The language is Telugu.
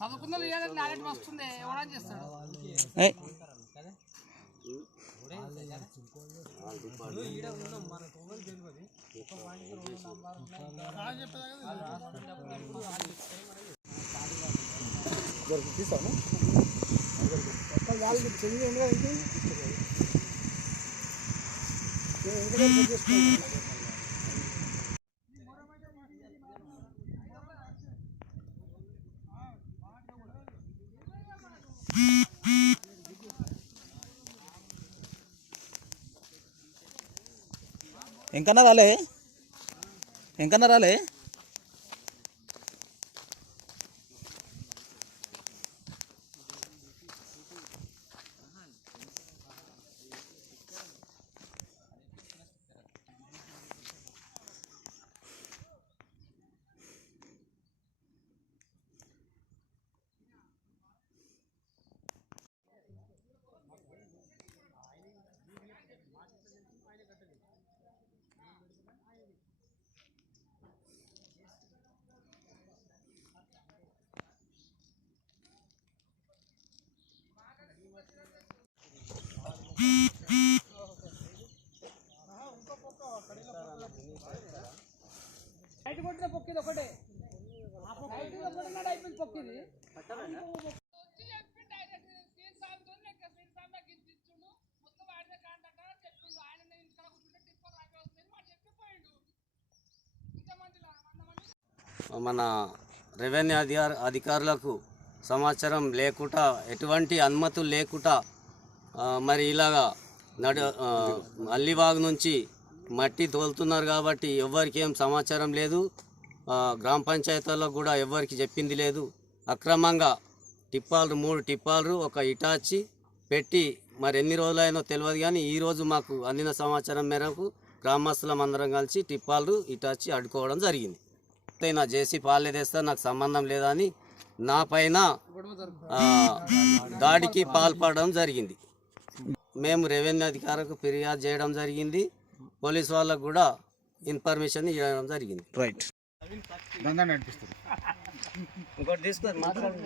చదువుకున్న నాలెడ్జ్ వస్తుంది ఎవడని చేస్తాడు. తీసాను ఇంకన్నా రాలే పొక్కిది ఒకటే పొక్కిది మన రెవెన్యూ అధికారులకు సమాచారం లేకుండా ఎటువంటి అనుమతులు లేకుండా మరి ఇలాగా అల్లివాగు నుంచి మట్టి తోలుతున్నారు కాబట్టి ఎవరికి ఏం సమాచారం లేదు. గ్రామ పంచాయతీలకు కూడా ఎవరికి చెప్పింది లేదు. అక్రమంగా టిప్పాలు 3 టిప్పాలు ఒక ఇటాచి పెట్టి మరి ఎన్ని రోజులైనో తెలియదు కానీ ఈరోజు మాకు అందిన సమాచారం మేరకు గ్రామస్తులం అందరం కలిసి టిప్పాలు ఇటాచి అడ్డుకోవడం జరిగింది. నా జేసీ పాలే తెస్తా నాకు సంబంధం లేదని నా పైన దాడికి పాల్పడడం జరిగింది. మేము రెవెన్యూ అధికారులకు ఫిర్యాదు చేయడం జరిగింది. పోలీస్ వాళ్ళకు కూడా ఇన్ఫర్మేషన్ ఇవ్వడం జరిగింది. రైట్ ఇంకోటి తీసుకొని మాట్లాడు.